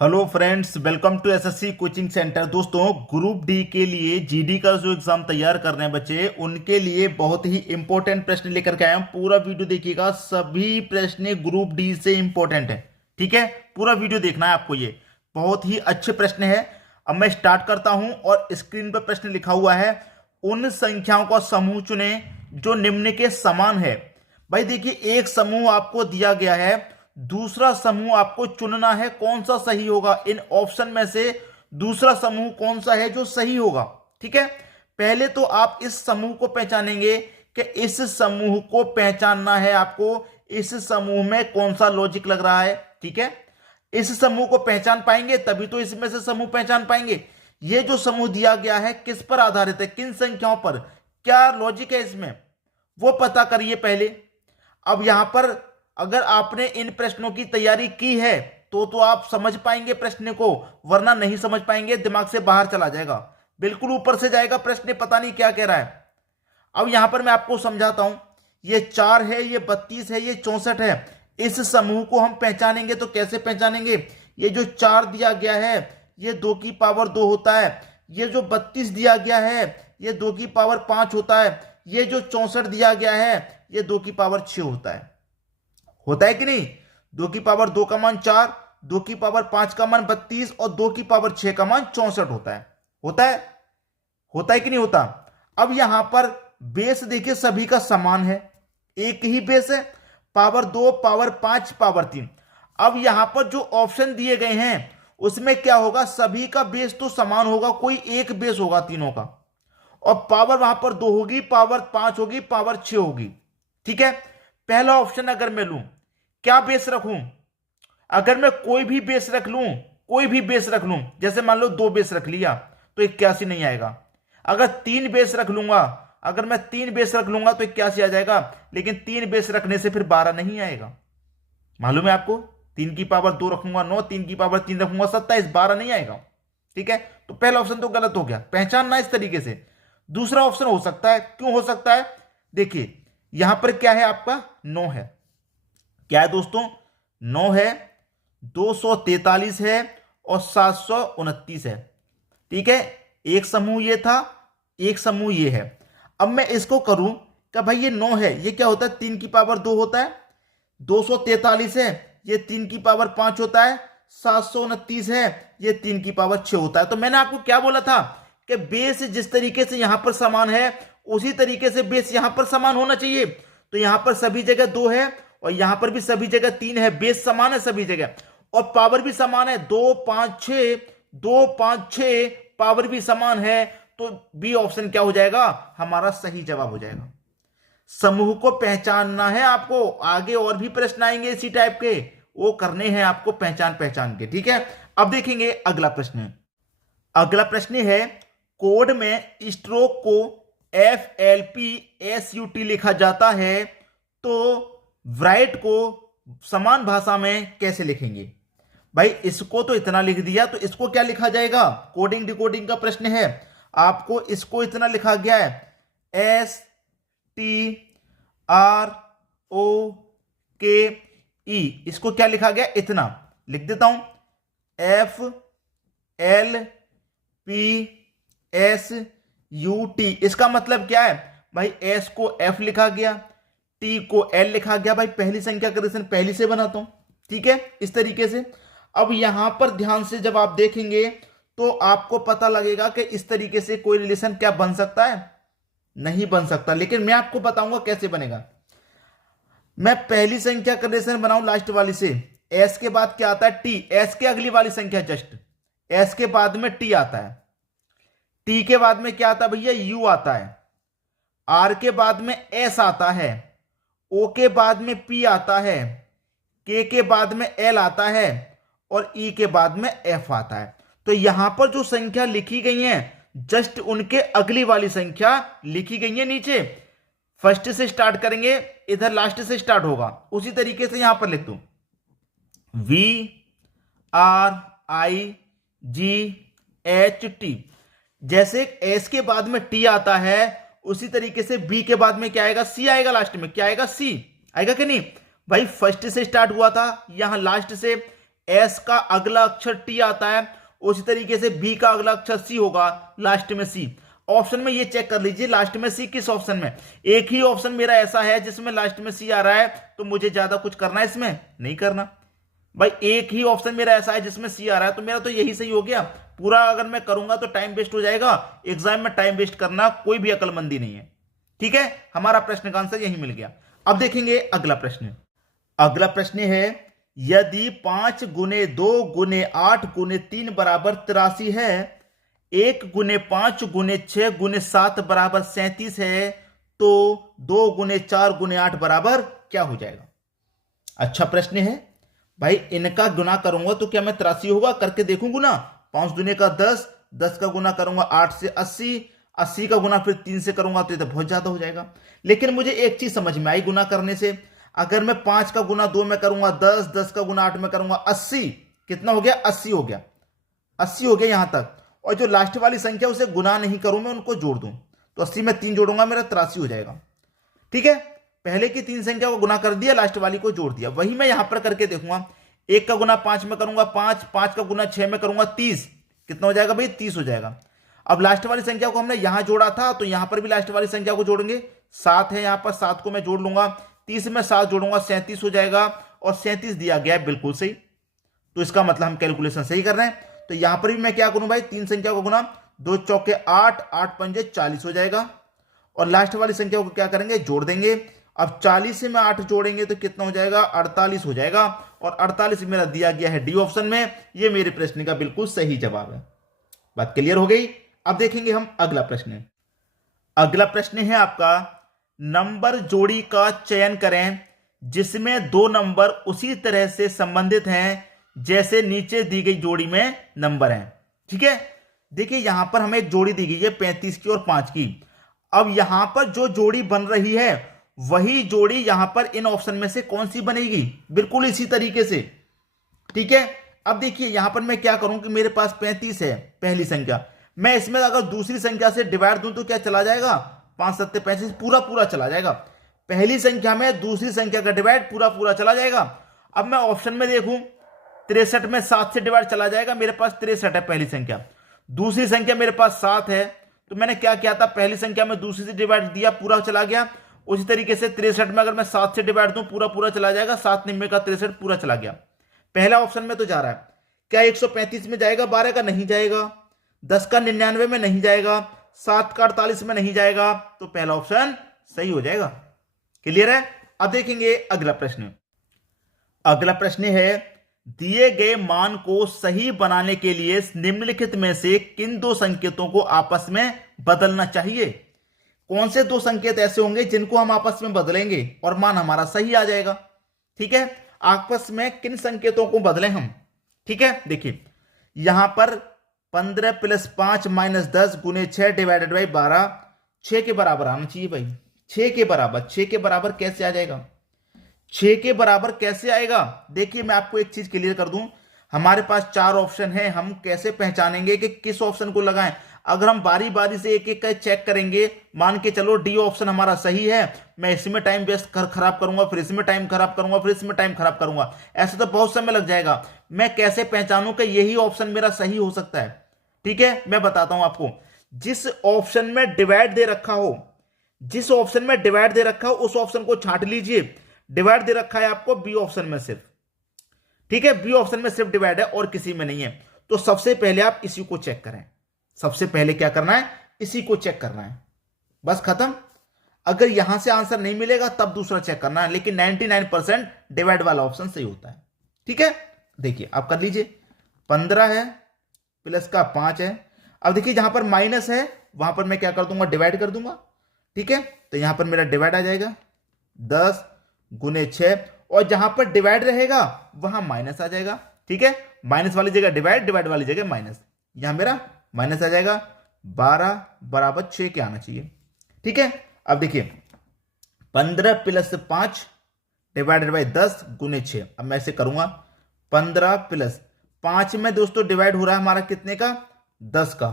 Hello friends, welcome to SSC coaching centre. दोस्तों, group D के लिए जीडी का जो एग्जाम तैयार कर रहे हैं बच्चे, उनके लिए बहुत ही इंपॉर्टेंट प्रश्न लेकर के आया हूं। पूरा वीडियो देखिएगा, सभी प्रश्न ग्रुप डी से इंपॉर्टेंट है। ठीक है, पूरा वीडियो देखना है आपको। ये बहुत ही अच्छे प्रश्न है। अब मैं स्टार्ट करता हूं और स्क्रीन पर प्रश्न लिखा हुआ है, उन संख्याओं का समूह चुने जो निम्न के समान है। भाई देखिए, एक समूह आपको दिया गया है, दूसरा समूह आपको चुनना है कौन सा सही होगा। इन ऑप्शन में से दूसरा समूह कौन सा है जो सही होगा। ठीक है, पहले तो आप इस समूह को पहचानेंगे कि इस समूह को पहचानना है आपको, इस समूह में कौन सा लॉजिक लग रहा है। ठीक है, इस समूह को पहचान पाएंगे तभी तो इसमें से समूह पहचान पाएंगे। ये जो समूह दिया गया है किस पर आधारित है, किन संख्याओं पर, क्या लॉजिक है इसमें, वो पता करिए पहले। अब यहां पर अगर आपने इन प्रश्नों की तैयारी की है तो आप समझ पाएंगे प्रश्न को, वरना नहीं समझ पाएंगे, दिमाग से बाहर चला जाएगा, बिल्कुल ऊपर से जाएगा प्रश्न, पता नहीं क्या कह रहा है। अब यहां पर मैं आपको समझाता हूं। ये 4 है, ये 32 है, ये 64 है। इस समूह को हम पहचानेंगे तो कैसे पहचानेंगे। ये जो 4 दिया गया है ये 2 की पावर 2 होता है। ये जो 32 दिया गया है ये 2 की पावर 5 होता है। ये जो 64 दिया गया है ये 2 की पावर 6 होता है कि नहीं। 2 की पावर 2 का मान 4, 2 की पावर 5 का मान 32 और 2 की पावर 6 का मान 64 होता है कि नहीं होता। अब यहां पर बेस देखिए सभी का समान है, एक ही बेस है, पावर 2, पावर 5, पावर 3। अब यहां पर जो ऑप्शन दिए गए हैं उसमें क्या होगा, सभी का बेस तो समान होगा, कोई एक बेस होगा तीनों का, और पावर वहां पर 2 होगी, पावर 5 होगी, पावर 6 होगी। ठीक है, पहला ऑप्शन अगर मैं लूं, क्या बेस रखूं, अगर मैं कोई भी बेस रख लूं, जैसे मान लो 2 बेस रख लिया तो 81 नहीं आएगा। अगर 3 बेस रख लूंगा, अगर मैं 3 बेस रख लूंगा तो 81 आ जाएगा, लेकिन 3 बेस रखने से फिर 12 नहीं आएगा। मालूम है आपको, 3 की पावर 2 रखूंगा 9, 3 की पावर 3 रखूंगा 27, 12 नहीं आएगा। ठीक है, तो पहला ऑप्शन तो गलत हो गया, पहचानना इस तरीके से। दूसरा ऑप्शन हो सकता है, क्यों हो सकता है, देखिए यहां पर क्या है, आपका 9 है। क्या है दोस्तों, 9 है, 243 है और 729 है। ठीक है, एक समूह ये था, एक समूह ये है। अब मैं इसको करूं कि भाई ये 9 है, ये क्या होता है, 3 की पावर 2 होता है। 243 है, ये 3 की पावर 5 होता है। 729 है, ये 3 की पावर 6 होता है। तो मैंने आपको क्या बोला था कि बेस जिस तरीके से यहां पर समान है उसी तरीके से बेस यहां पर समान होना चाहिए। तो यहां पर सभी जगह 2 है और यहां पर भी सभी जगह 3 है, बेस समान है सभी जगह, और पावर भी समान है, 2 5 6, 2 5 6, पावर भी समान है। तो बी ऑप्शन क्या हो जाएगा, हमारा सही जवाब हो जाएगा। समूह को पहचानना है आपको, आगे और भी प्रश्न आएंगे इसी टाइप के, वो करने हैं आपको पहचान के। ठीक है, अब देखेंगे अगला प्रश्न। अगला प्रश्न है, कोड में स्ट्रोक को FLPSUT लिखा जाता है तो व्राइट को समान भाषा में कैसे लिखेंगे। भाई इसको तो इतना लिख दिया, तो इसको क्या लिखा जाएगा, कोडिंग डिकोडिंग का प्रश्न है। आपको इसको इतना लिखा गया है, STROKE, इसको क्या लिखा गया, इतना लिख देता हूं, FLPSUT। इसका मतलब क्या है भाई, S को F लिखा गया, T को L लिखा गया। भाई पहली संख्या का रिलेशन पहली से बनाता हूं। ठीक है, इस तरीके से। अब यहां पर ध्यान से जब आप देखेंगे तो आपको पता लगेगा कि इस तरीके से कोई रिलेशन क्या बन सकता है, नहीं बन सकता, लेकिन मैं आपको बताऊंगा कैसे बनेगा। मैं पहली संख्या का रिलेशन बनाऊं लास्ट वाली से, S के बाद क्या आता है, T, S के अगली वाली संख्या जस्ट, S के बाद में T आता है, T के बाद में क्या आता है भैया, U आता है, R के बाद में S आता है, O के बाद में P आता है, K के बाद में L आता है और E के बाद में F आता है। तो यहां पर जो संख्या लिखी गई है जस्ट उनके अगली वाली संख्या लिखी गई है नीचे। फर्स्ट से स्टार्ट करेंगे, इधर लास्ट से स्टार्ट होगा, उसी तरीके से यहां पर लिख दूं, VRIGHT। जैसे S के बाद में T आता है उसी तरीके से B के बाद में क्या आएगा, C आएगा, लास्ट में क्या आएगा, C आएगा कि नहीं। भाई फर्स्ट से स्टार्ट हुआ था, यहां लास्ट से एस का अगला अक्षर टी आता है, उसी तरीके से बी का अगला अक्षर सी होगा, लास्ट में सी। ऑप्शन में ये चेक कर लीजिए लास्ट में सी किस ऑप्शन में। एक ही ऑप्शन मेरा ऐसा है जिसमें लास्ट में सी आ रहा है, तो मुझे ज्यादा कुछ करना है इसमें नहीं करना भाई। एक ही ऑप्शन मेरा ऐसा है जिसमें सी आ रहा है, तो मेरा तो यही सही हो गया। पूरा अगर मैं करूंगा तो टाइम वेस्ट हो जाएगा। एग्जाम में टाइम वेस्ट करना कोई भी अकलमंदी नहीं है। ठीक है, हमारा प्रश्न का आंसर यही मिल गया। अब देखेंगे अगला प्रश्न। अगला प्रश्न है, यदि 5 गुने 2 गुने 8 गुने 3 बराबर 83 है, 1 गुने 5 गुने 6 गुने 7 बराबर 37 है, तो 2 गुने 4 गुने 8 बराबर क्या हो जाएगा? अच्छा प्रश्न है भाई। इनका गुना करूंगा तो क्या मैं 83 होगा? करके देखूंगा ना। 5 दुने का 10, 10 का गुना करूंगा 8 से 80, 80 का गुना फिर 3 से करूंगा तो ये तो बहुत ज्यादा हो जाएगा। लेकिन मुझे एक चीज समझ में आई गुना करने से, अगर मैं 5 का गुना 2 में करूंगा 10, 10 का गुना 8 में करूंगा 80, कितना हो गया? 80 हो गया। 80 हो गया यहां तक। और जो लास्ट वाली संख्या उसे गुना नहीं करूं मैं, उनको जोड़ दूं, तो 80 में 3 जोड़ूंगा, मेरा 83 हो जाएगा। ठीक है, पहले की 3 संख्या को गुना कर दिया, लास्ट वाली को जोड़ दिया। वही मैं यहां पर करके देखूंगा। 1 का गुना 5 में करूंगा 5, 5 का गुना 6 में करूंगा 30, कितना हो जाएगा भाई? 30 हो जाएगा। अब लास्ट वाली संख्या को हमने यहां जोड़ा था, तो यहां पर भी लास्ट वाली संख्या को जोड़ेंगे। 7 है यहां पर, 7 को मैं जोड़ लूंगा, 30 में 7 जोड़ूंगा 37 हो जाएगा, और 37 दिया गया है बिल्कुल सही। तो इसका मतलब हम कैलकुलेशन सही कर रहे हैं। तो यहां पर भी मैं क्या करूं भाई? 3 संख्या को गुना, 2 चौके 8, 8 पंजे 40 हो जाएगा, और लास्ट वाली संख्या को क्या करेंगे? जोड़ देंगे। अब 40 से में 8 जोड़ेंगे तो कितना हो जाएगा? 48 हो जाएगा, और 48 मेरा दिया गया है डी ऑप्शन में। ये मेरे प्रश्न का बिल्कुल सही जवाब है। बात क्लियर हो गई। अब देखेंगे हम अगला प्रश्न। अगला प्रश्न है आपका, नंबर जोड़ी का चयन करें जिसमें 2 नंबर उसी तरह से संबंधित हैं जैसे नीचे दी गई जोड़ी में नंबर हैं। ठीक है, देखिए यहां पर हमें एक जोड़ी दी गई है 35 की और 5 की। अब यहां पर जो जोड़ी बन रही है वही जोड़ी यहां पर इन ऑप्शन में से कौन सी बनेगी? बिल्कुल इसी तरीके से। ठीक है, अब देखिए यहां पर मैं क्या करूं कि मेरे पास 35 है पहली संख्या, मैं इसमें अगर दूसरी संख्या से डिवाइड दूं तो क्या चला जाएगा? 5 7 35, पूरा पूरा चला जाएगा। पहली संख्या में दूसरी संख्या का डिवाइड पूरा पूरा चला जाएगा। अब मैं ऑप्शन में देखूं, 63 में 7 से डिवाइड चला जाएगा, मेरे पास 63 है पहली संख्या। दूसरी संख्या मेरे पास 7 है, तो मैंने क्या किया था? पहली संख्या में दूसरी से डिवाइड दिया, पूरा चला गया। उसी तरीके से 63 में अगर मैं 7 से डिवाइड दूं, पूरा पूरा चला जाएगा। 7 निन्यानवे का 63 पूरा चला गया। पहला ऑप्शन में तो जा रहा है। क्या 135 में जाएगा? 12 का नहीं जाएगा, 10 का 99 में नहीं जाएगा, 7 का 48 में नहीं जाएगा, तो पहला ऑप्शन सही हो जाएगा। क्लियर है। अब देखेंगे अगला प्रश्न। अगला प्रश्न है, दिए गए मान को सही बनाने के लिए निम्नलिखित में से किन 2 संकेतों को आपस में बदलना चाहिए? कौन से 2 संकेत ऐसे होंगे जिनको हम आपस में बदलेंगे और मान हमारा सही आ जाएगा? ठीक है, आपस में किन संकेतों को बदलें हम? ठीक है, देखिए यहां पर 15 + 5 - 10 गुने 6 डिवाइडेड बाई 12, 6 के बराबर आना चाहिए भाई। 6 के बराबर, 6 के बराबर कैसे आ जाएगा? 6 के बराबर कैसे आएगा? देखिए मैं आपको एक चीज क्लियर कर दूं, हमारे पास 4 ऑप्शन है, हम कैसे पहचानेंगे कि किस ऑप्शन को लगाएं? अगर हम बारी बारी से एक एक का चेक करेंगे, मान के चलो डी ऑप्शन हमारा सही है, मैं इसमें टाइम वेस्ट खराब करूंगा, फिर इसमें टाइम खराब करूंगा, फिर इसमें टाइम खराब करूंगा, ऐसे तो बहुत समय लग जाएगा। मैं कैसे पहचानूं कि यही ऑप्शन मेरा सही हो सकता है? ठीक है, मैं बताता हूं आपको। जिस ऑप्शन में डिवाइड दे रखा हो, जिस ऑप्शन में डिवाइड दे रखा हो उस ऑप्शन को छांट लीजिए। डिवाइड दे रखा है आपको बी ऑप्शन में सिर्फ। ठीक है, बी ऑप्शन में सिर्फ डिवाइड है और किसी में नहीं है। तो सबसे पहले आप इसी को चेक करें। सबसे पहले क्या करना है? इसी को चेक करना है, बस खत्म। अगर यहां से आंसर नहीं मिलेगा तब दूसरा चेक करना है, लेकिन 99% डिवाइड वाला ऑप्शन सही होता है। ठीक है, देखिए आप कर लीजिए। 15 है प्लस का 5 है। अब देखिए जहां पर माइनस है वहां पर मैं क्या कर दूंगा? डिवाइड कर दूंगा। ठीक है, तो यहां पर मेरा डिवाइड आ जाएगा 10 गुने 6, और जहां पर डिवाइड रहेगा वहां माइनस आ जाएगा। ठीक है, माइनस वाली जगह डिवाइड, डिवाइड वाली जगह माइनस, यहां मेरा माइनस आ जाएगा। 12 बराबर 6 के आना चाहिए। ठीक है, अब देखिए 15 + 5 डिवाइडेड बाई 10 गुने 6। अब मैं ऐसे करूंगा, 15 + 5 में दोस्तों डिवाइड हो रहा है हमारा कितने का? 10 का,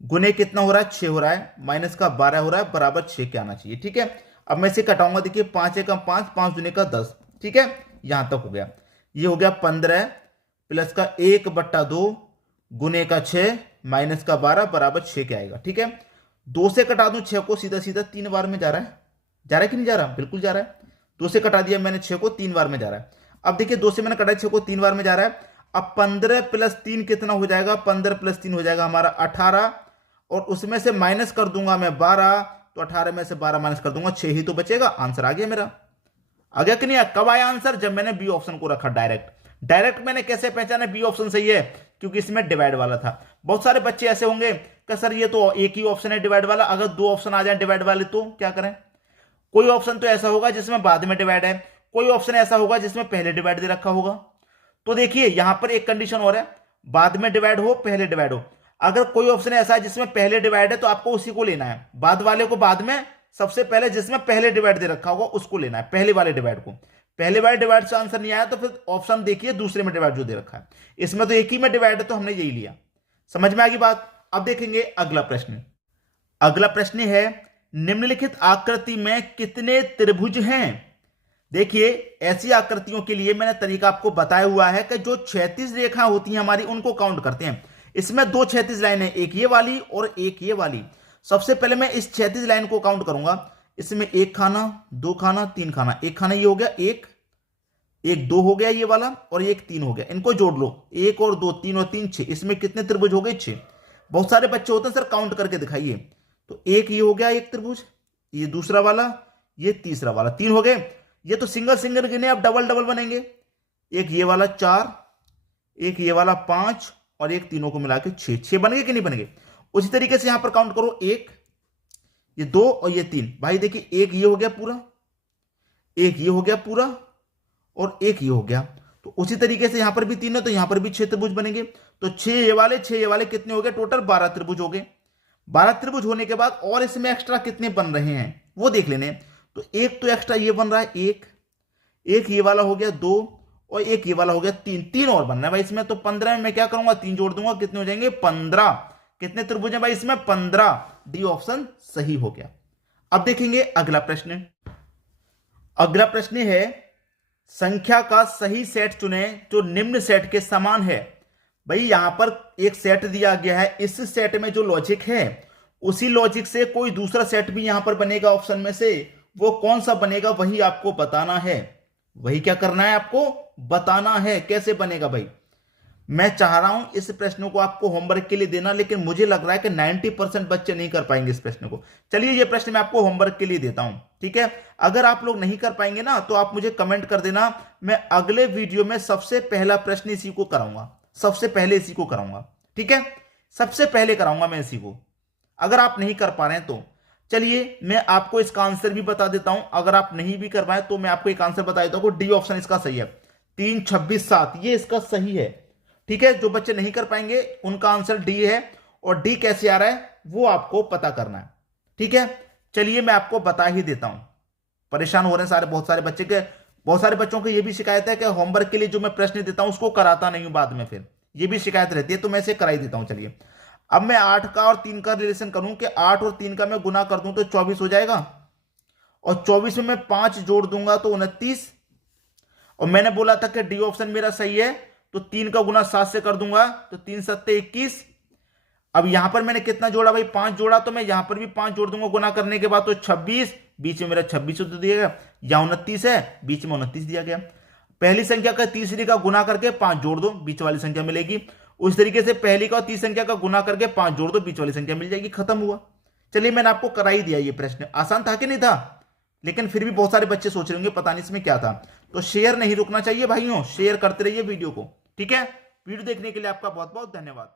गुने कितना हो रहा है? 6 हो रहा है, माइनस का 12 हो रहा है, बराबर 6 के आना चाहिए। ठीक है, अब मैं इसे कटाऊंगा। देखिए 5 × 5, 5 दूने का 10। ठीक है, यहां तक हो गया। ये हो गया 15 प्लस का 1/2 गुने का 6 माइनस का 12 बराबर 6 के आएगा। ठीक है, 2 से कटा दूं 6 को, सीधा सीधा 3 बार में जा रहा है कि नहीं जा रहा? बिल्कुल जा रहा है। 2 से कटा दिया मैंने 6 को, 3 बार में जा रहा है। अब देखिए 2 से मैंने कटा 6 को, 3 बार में जा रहा है। अब 15 + 3 कितना हो जाएगा? 15 + 3 हो जाएगा हमारा 18, और उसमें से माइनस कर दूंगा मैं 12, तो 18 में से 12 माइनस कर दूंगा 6 ही तो बचेगा। आंसर आ गया मेरा। आ गया कि नहीं? कब आया आंसर? जब मैंने बी ऑप्शन को रखा डायरेक्ट मैंने कैसे पहचाना बी ऑप्शन सही है? क्योंकि इसमें डिवाइड वाला था। बहुत सारे बच्चे ऐसे होंगे कि सर ये तो एक ही ऑप्शन है डिवाइड वाला, अगर 2 ऑप्शन आ जाए डिवाइड वाले तो क्या करें? कोई ऑप्शन तो ऐसा होगा जिसमें बाद में डिवाइड है, कोई ऑप्शन ऐसा होगा जिसमें पहले डिवाइड दे रखा होगा। तो देखिए यहां पर एक कंडीशन और है, बाद में डिवाइड हो पहले डिवाइड हो। अगर कोई ऑप्शन ऐसा है जिसमें पहले डिवाइड है तो आपको उसी को लेना है, बाद वाले को बाद में, सबसे पहले जिसमें पहले डिवाइड दे रखा होगा उसको लेना है, पहले वाले डिवाइड को। पहले वाले डिवाइड से आंसर नहीं आया तो फिर ऑप्शन देखिए दूसरे में डिवाइड जो दे रखा है, इसमें तो एक ही में डिवाइड है तो हमने यही लिया। समझ में आ गई बात? अब देखेंगे अगला प्रश्न। अगला प्रश्न है, निम्नलिखित आकृति में कितने त्रिभुज हैं? देखिए ऐसी आकृतियों के लिए मैंने तरीका आपको बताया हुआ है कि जो क्षैतिज रेखा होती है हमारी उनको काउंट करते हैं। इसमें 2 क्षैतिज लाइन है, एक ये वाली और एक ये वाली। सबसे पहले मैं इस क्षैतिज लाइन को काउंट करूंगा। इसमें 1 खाना, 2 खाना, 3 खाना। 1 खाना ये हो गया, 1 2 हो गया ये वाला, और 1 3 हो गया। इनको जोड़ लो, 1 और 2 3 और 3 6। इसमें कितने त्रिभुज हो गए? 6। बहुत सारे बच्चे होते हैं सर काउंट करके दिखाइए, तो 1 ये हो गया एक त्रिभुज, ये दूसरा वाला, ये तीसरा वाला, 3 हो गए। ये तो सिंगल सिंगल गिने, अब डबल डबल बनेंगे। एक ये वाला 4, एक ये वाला 5, और एक तीनों को मिला के 6 बन गए कि नहीं बन गए? उसी तरीके से यहां पर काउंट करो, 1 ये 2 और ये 3। भाई देखिए एक ये हो गया पूरा, एक ये हो गया पूरा, और एक ये हो गया। तो उसी तरीके से यहां पर भी 3 है तो यहां पर भी 6 त्रिभुज बनेंगे। तो 6 ये वाले 6 ये वाले कितने हो गए? टोटल 12 त्रिभुज हो गए। 12 त्रिभुज होने के बाद और इसमें एक्स्ट्रा कितने बन रहे हैं वो देख लेने। तो एक तो एक्स्ट्रा ये बन रहा है, एक ये वाला हो गया 2, और एक ये वाला हो गया 3 और बनना है भाई इसमें। तो 15 में मैं क्या करूंगा? 3 जोड़ दूंगा, कितने हो जाएंगे? 15। कितने त्रिभुज हैं भाई इसमें? 15। डी ऑप्शन सही हो गया। अब देखेंगे अगला प्रश्न। अगला प्रश्न है, संख्या का सही सेट चुने जो निम्न सेट के समान है। भाई यहां पर एक सेट दिया गया है, इस सेट में जो लॉजिक है उसी लॉजिक से कोई दूसरा सेट भी यहां पर बनेगा ऑप्शन में से, वो कौन सा बनेगा वही आपको बताना है। वही क्या करना है? आपको बताना है कैसे बनेगा। भाई मैं चाह रहा हूं इस प्रश्न को आपको होमवर्क के लिए देना, लेकिन मुझे लग रहा है कि 90% बच्चे नहीं कर पाएंगे इस प्रश्न को। चलिए ये प्रश्न मैं आपको होमवर्क के लिए देता हूं, ठीक है? अगर आप लोग नहीं कर पाएंगे ना तो आप मुझे कमेंट कर देना, मैं अगले वीडियो में सबसे पहला प्रश्न इसी को कराऊंगा, सबसे पहले इसी को कराऊंगा, ठीक है? सबसे पहले कराऊंगा मैं इसी को, अगर आप नहीं कर पा रहे हैं तो। चलिए मैं आपको इसका आंसर भी बता देता हूं, अगर आप नहीं भी कर पाए तो मैं आपको एक आंसर बता देता हूं। डी ऑप्शन इसका सही है, 3 26 7 ये इसका सही है, ठीक है? जो बच्चे नहीं कर पाएंगे उनका आंसर डी है, और डी कैसे आ रहा है वो आपको पता करना है, ठीक है? चलिए मैं आपको बता ही देता हूं। परेशान हो रहे हैं बहुत सारे बच्चों की ये भी शिकायत है कि होमवर्क के लिए जो मैं प्रश्न देता हूं उसको कराता नहीं हूं बाद में, फिर ये भी शिकायत रहती है, तो मैं इसे करा ही देता हूं। चलिए अब मैं 8 का और 3 का रिलेशन करूं कि 8 और 3 का मैं गुना कर दूं तो 24 हो जाएगा, और 24 में मैं 5 जोड़ दूंगा तो 29, और मैंने बोला था कि डी ऑप्शन मेरा सही है, तो 3 का गुना 7 से कर दूंगा तो 3 7 21। अब यहां पर मैंने कितना जोड़ा भाई? 5 जोड़ा, तो मैं यहां पर भी 5 जोड़ दूंगा गुना करने के बाद, तो 26, बीच में मेरा 26 दिया गया, या 29 है, बीच में 29 दिया गया। पहली संख्या का तीसरी का गुना करके 5 जोड़ दो, बीच वाली संख्या मिलेगी। उस तरीके से पहली का और तीसरी संख्या का गुना करके 5 जोड़ दो, बीच वाली संख्या मिल जाएगी, खत्म हुआ। चलिए मैंने आपको करा ही दिया। ये प्रश्न आसान था कि नहीं था? लेकिन फिर भी बहुत सारे बच्चे सोच रहे होंगे पता नहीं इसमें क्या था। तो शेयर नहीं रुकना चाहिए भाइयों, शेयर करते रहिए वीडियो को, ठीक है? वीडियो देखने के लिए आपका बहुत बहुत धन्यवाद।